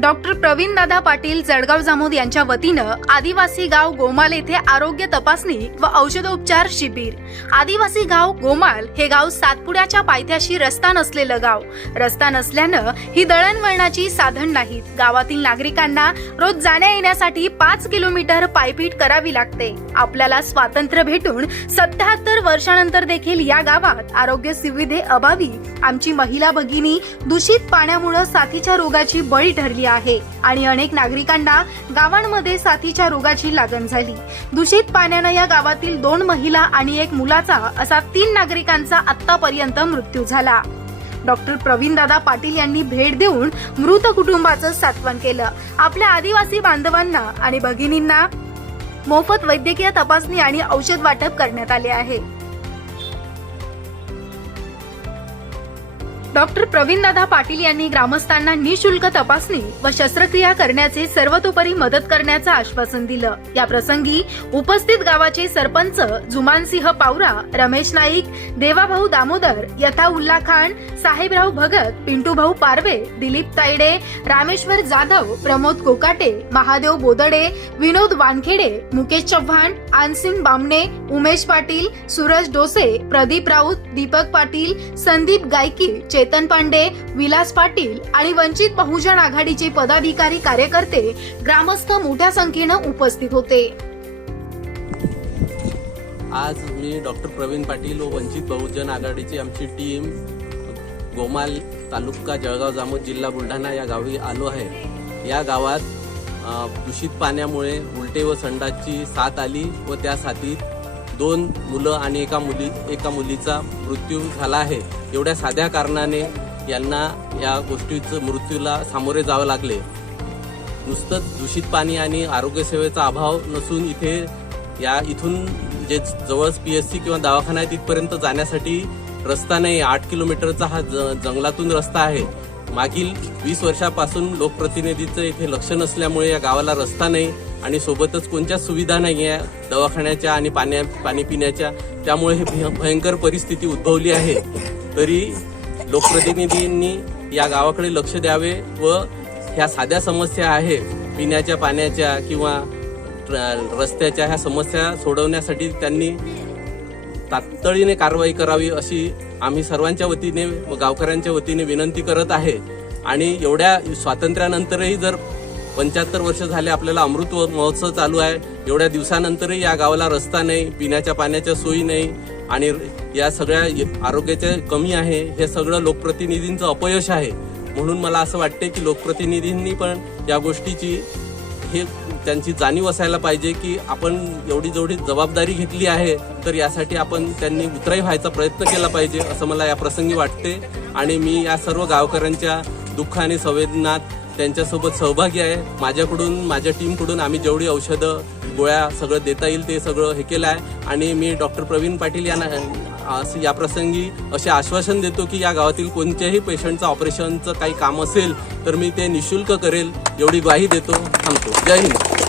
Doctor Pravin Dada Patil Jalgaon Jamod यांच्या वतीनं आदिवासी गाव गोमाल येथे आरोग्य तपासणी व औषधोपचार शिबिर. आदिवासी गाव गोमाल हे गाव सातपुड्याच्या पायथ्याशी रस्ता नसलेलं गाव. रस्ता नसल्यानं ही दळणवळणाची साधन नाहीत. गावातील नागरिकांना रोज जाण्या येण्यासाठी पाच किलोमीटर पायपीट करावी लागते. आपल्याला स्वातंत्र्य भेटून सत्याहत्तर वर्षानंतर देखील या गावात आरोग्य सुविधे अभावी आमची महिला भगिनी दूषित पाण्यामुळे साथीच्या रोगाची बळी ठरली आहे आणि अनेक नागरिकांना गावांमध्ये साथीच्या रोगाची लागण झाली. दूषित पाण्यानं या गावातील दोन महिला आणि एक मुलाचा असा तीन नागरिकांचा आतापर्यंत मृत्यू झाला. डॉक्टर प्रवीणदादा पाटील यांनी भेट देऊन मृत कुटुंबाचं सात्वन केलं. आपल्या आदिवासी बांधवांना आणि भगिनींना मोफत वैद्यकीय तपासणी आणि औषध वाटप करण्यात आले आहे. डॉक्टर प्रवीणदादा पाटील यांनी ग्रामस्थांना निशुल्क तपासणी व शस्त्रक्रिया करण्याचे सर्वतोपरी मदत करण्याचं आश्वासन दिलं. या प्रसंगी उपस्थित गावाचे सरपंच जुमानसिंह पावरा रमेश नाईक देवाभाऊ दामोदर यथा उल्ला खान साहेबराव भगत पिंटूभाऊ पारवे दिलीप तायडे रामेश्वर जाधव प्रमोद कोकाटे महादेव बोदडे विनोद वानखेडे मुकेश चव्हाण आनसिंग बामणे उमेश पाटील सूरज डोसे प्रदीप राऊत दीपक पाटील संदीप गायकी चेतन पांडे विलास पाटील आणि वंचित बहुजन आघाडीचे पदाधिकारी कार्यकर्ते ग्रामस्थ मोठ्या संख्येनं उपस्थित होते. आज मी डॉक्टर प्रवीण पाटील व वंचित बहुजन आघाडीची आमची टीम गोमाल तालुका जळगाव जामोद जिल्हा बुलढाणा या गावी आलो आहे. या गावात दूषित पाण्यामुळे उलटे व संडाची साथ आली व त्या साथीत दोन मुलं आणि एका मुली एका मुलीचा मृत्यू झाला आहे. एवढ्या साध्या कारणाने यांना या गोष्टीचं मृत्यूला सामोरे जावं लागले. नुसतं दूषित पाणी आणि आरोग्यसेवेचा अभाव नसून इथे या इथून जे जवळच पी एस सी किंवा दवाखाना आहे तिथपर्यंत जाण्यासाठी रस्ता नाही. आठ किलोमीटरचा हा ज जंगलातून रस्ता आहे. मागील वीस वर्षापासून लोकप्रतिनिधीचं इथे लक्ष नसल्यामुळे या गावाला रस्ता नाही. आणि सोबतच कोणत्याच सुविधा नाही आहे दवाखान्याच्या आणि पाण्या पाणी पिण्याच्या त्यामुळे हे भय- भयंकर परिस्थिती उद्भवली आहे. तरी लोकप्रतिनिधींनी या गावाकडे लक्ष द्यावे व ह्या साध्या समस्या आहे पिण्याच्या पाण्याच्या किंवा रस्त्याच्या ह्या समस्या सोडवण्यासाठी त्यांनी तातडीने कारवाई करावी अशी आम्ही सर्वांच्या वतीने व गावकऱ्यांच्या वतीने विनंती करत आहे. आणि एवढ्या स्वातंत्र्यानंतरही जर पंच्याहत्तर वर्ष झाले आपल्याला अमृत महोत्सव चालू आहे. एवढ्या दिवसानंतरही या गावाला रस्ता नाही पिण्याच्या पाण्याच्या सोयी नाही आणि या सगळ्या आरोग्याच्या कमी आहे. हे सगळं लोकप्रतिनिधींचं अपयश आहे. म्हणून मला असं वाटते की लोकप्रतिनिधींनी पण या गोष्टीची हे त्यांची जाणीव असायला पाहिजे की आपण एवढी जेवढी जबाबदारी घेतली आहे तर यासाठी आपण त्यांनी उतराई व्हायचा प्रयत्न केला पाहिजे असं मला या प्रसंगी वाटते आणि मी या सर्व गावकऱ्यांच्या दुःख आणि संवेदनात त्यांच्यासोबत सहभागी आहे. माझ्याकडून माझ्या टीमकडून आम्ही जेवढी औषधं गोळ्या सगळं देता येईल ते सगळं हे केलं आहे. आणि मी डॉक्टर प्रवीण पाटील यांना असं या प्रसंगी असे आश्वासन देतो की या गावातील कोणत्याही पेशंटचं ऑपरेशनचं काही काम असेल तर मी ते निशुल्क करेल एवढी ग्वाही देतो थांबतो. जय हिंद.